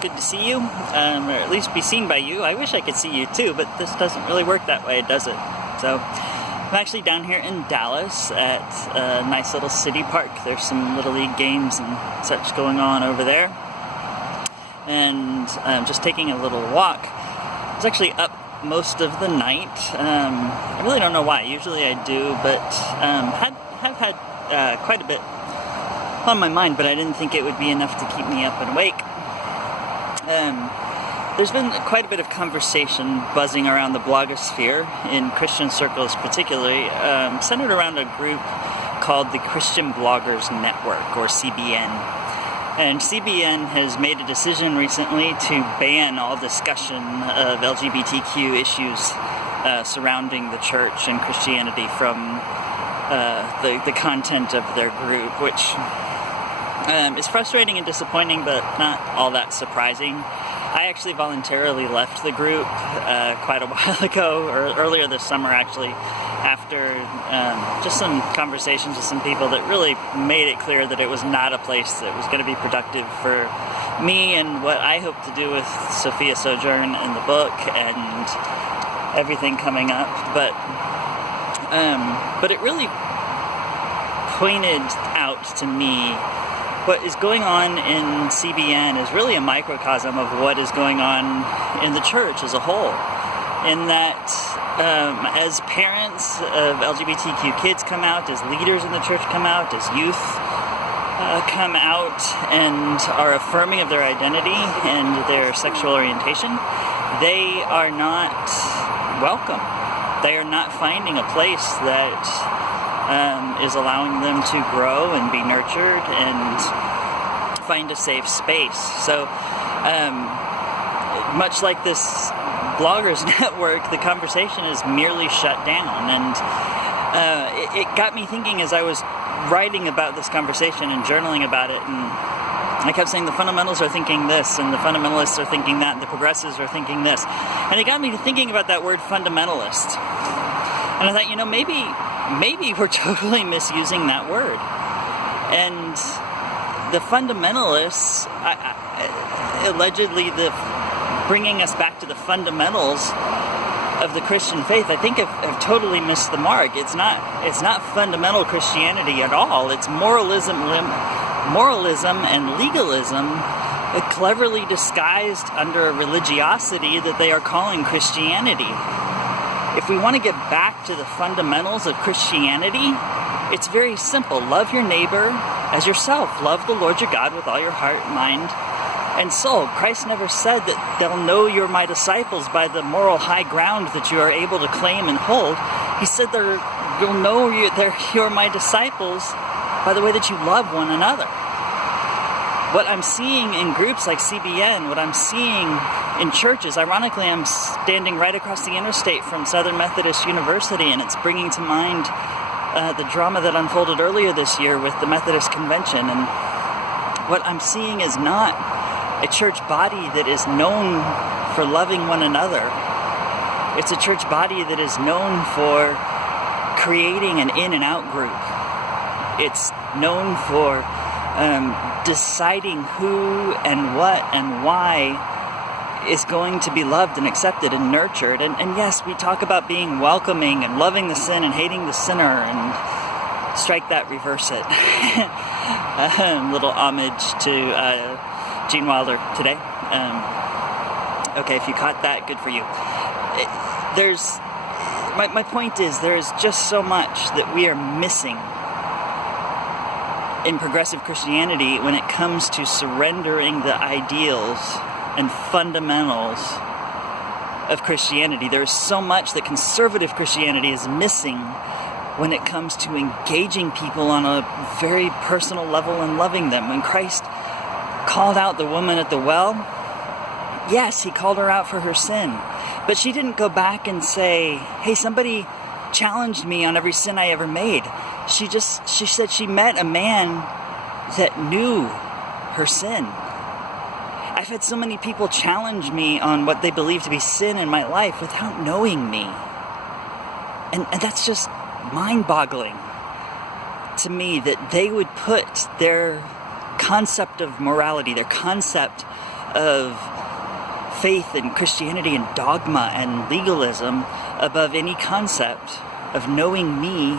good to see you, or at least be seen by you. I wish I could see you too, but this doesn't really work that way, does it? So I'm actually down here in Dallas at a nice little city park. There's some Little League games and such going on over there. And I'm just taking a little walk. I was actually up most of the night. I really don't know why. Usually I do, but have had quite a bit on my mind, but I didn't think it would be enough to keep me up and awake. There's been quite a bit of conversation buzzing around the blogosphere, in Christian circles particularly, centered around a group called the Christian Bloggers Network, or CBN. And CBN has made a decision recently to ban all discussion of LGBTQ issues surrounding the church and Christianity from the content of their group, which is frustrating and disappointing, but not all that surprising. I actually voluntarily left the group quite a while ago, or earlier this summer actually, after just some conversations with some people that really made it clear that it was not a place that was going to be productive for me and what I hope to do with Sojourner and the book and everything coming up. But it really pointed out to me what is going on in CBN is really a microcosm of what is going on in the church as a whole. In that, as parents of LGBTQ kids come out, as leaders in the church come out, as youth come out and are affirming of their identity and their sexual orientation, they are not welcome. They are not finding a place that is allowing them to grow and be nurtured and find a safe space. So, much like this bloggers network, the conversation is merely shut down. And it got me thinking as I was writing about this conversation and journaling about it, and I kept saying the fundamentals are thinking this, and the fundamentalists are thinking that, and the progressives are thinking this. And it got me thinking about that word fundamentalist. And I thought, maybe we're totally misusing that word. And the fundamentalists, allegedly bringing us back to the fundamentals of the Christian faith, I think have totally missed the mark. It's not fundamental Christianity at all. It's moralism and legalism, cleverly disguised under a religiosity that they are calling Christianity. If we want to get back to the fundamentals of Christianity, it's very simple. Love your neighbor as yourself. Love the Lord your God with all your heart, mind, and soul. Christ never said that they'll know you're my disciples by the moral high ground that you are able to claim and hold. He said you'll know you're my disciples by the way that you love one another. What I'm seeing in groups like CBN, what I'm seeing in churches, ironically, I'm standing right across the interstate from Southern Methodist University, and it's bringing to mind the drama that unfolded earlier this year with the Methodist Convention. And what I'm seeing is not a church body that is known for loving one another. It's a church body that is known for creating an in and out group. It's known for deciding who and what and why is going to be loved and accepted and nurtured. And yes, we talk about being welcoming and loving the sin and hating the sinner, and strike that, reverse it. Little homage to Gene Wilder today. Okay, if you caught that, good for you. My point is, there's just so much that we are missing in progressive Christianity when it comes to surrendering the ideals and fundamentals of Christianity. There is so much that conservative Christianity is missing when it comes to engaging people on a very personal level and loving them. When Christ called out the woman at the well, yes, he called her out for her sin, but she didn't go back and say, hey, somebody challenged me on every sin I ever made. She said she met a man that knew her sin. I've had so many people challenge me on what they believe to be sin in my life without knowing me. And that's just mind-boggling to me, that they would put their concept of morality, their concept of faith and Christianity and dogma and legalism above any concept of knowing me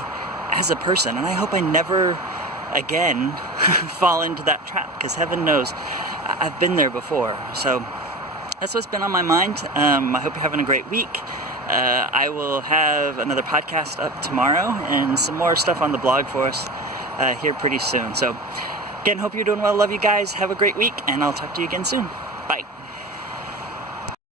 as a person. And I hope I never again fall into that trap, because heaven knows I've been there before. So that's what's been on my mind. I hope you're having a great week. I will have another podcast up tomorrow and some more stuff on the blog for us here pretty soon. So again, hope you're doing well. Love you guys. Have a great week, and I'll talk to you again soon.